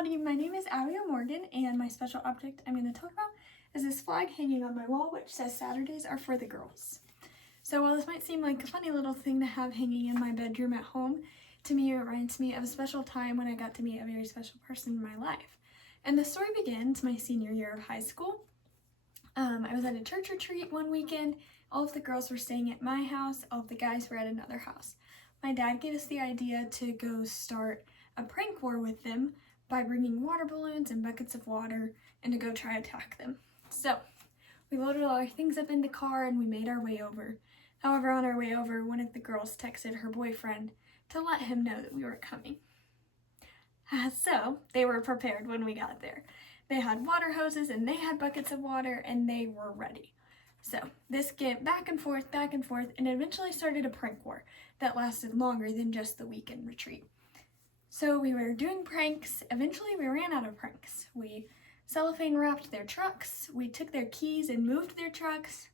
Howdy, my name is Abigail Morgan, and my special object I'm going to talk about is this flag hanging on my wall which says Saturdays are for the girls. So while this might seem like a funny little thing to have hanging in my bedroom at home, to me it reminds me of a special time when I got to meet a very special person in my life. And the story begins my senior year of high school. I was at a church retreat one weekend. All of the girls were staying at my house, all of the guys were at another house. My dad gave us the idea to go start a prank war with them by bringing water balloons and buckets of water and to go try to attack them. So we loaded all our things up in the car and we made our way over. However, on our way over, one of the girls texted her boyfriend to let him know that we were coming. So they were prepared when we got there. They had water hoses and they had buckets of water and they were ready. So this went back and forth, and eventually started a prank war that lasted longer than just the weekend retreat. So we were doing pranks. Eventually we ran out of pranks. We cellophane wrapped their trucks. We took their keys and moved their trucks.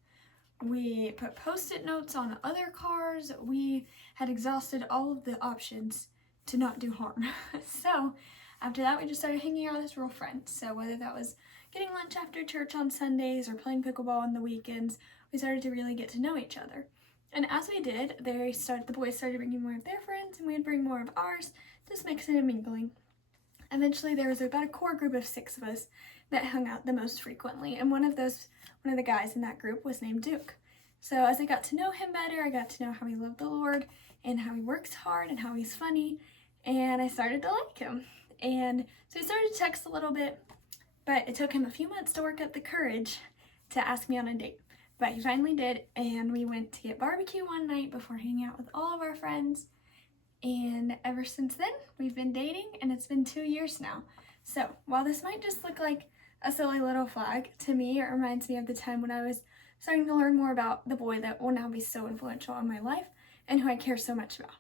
We put post-it notes on other cars. We had exhausted all of the options to not do harm. So after that, we just started hanging out as real friends. So whether that was getting lunch after church on Sundays or playing pickleball on the weekends, we started to really get to know each other. And as we did, the boys started bringing more of their friends and we'd bring more of ours, just mixing and mingling. Eventually there was about a core group of 6 of us that hung out the most frequently, and one of the guys in that group was named Duke. So as I got to know him better, I got to know how he loved the Lord and how he works hard and how he's funny, and I started to like him. And so we started to text a little bit, but it took him a few months to work up the courage to ask me on a date. But he finally did, and we went to get barbecue one night before hanging out with all of our friends. And ever since then, we've been dating, and it's been 2 years now. So while this might just look like a silly little flag, to me it reminds me of the time when I was starting to learn more about the boy that will now be so influential in my life and who I care so much about.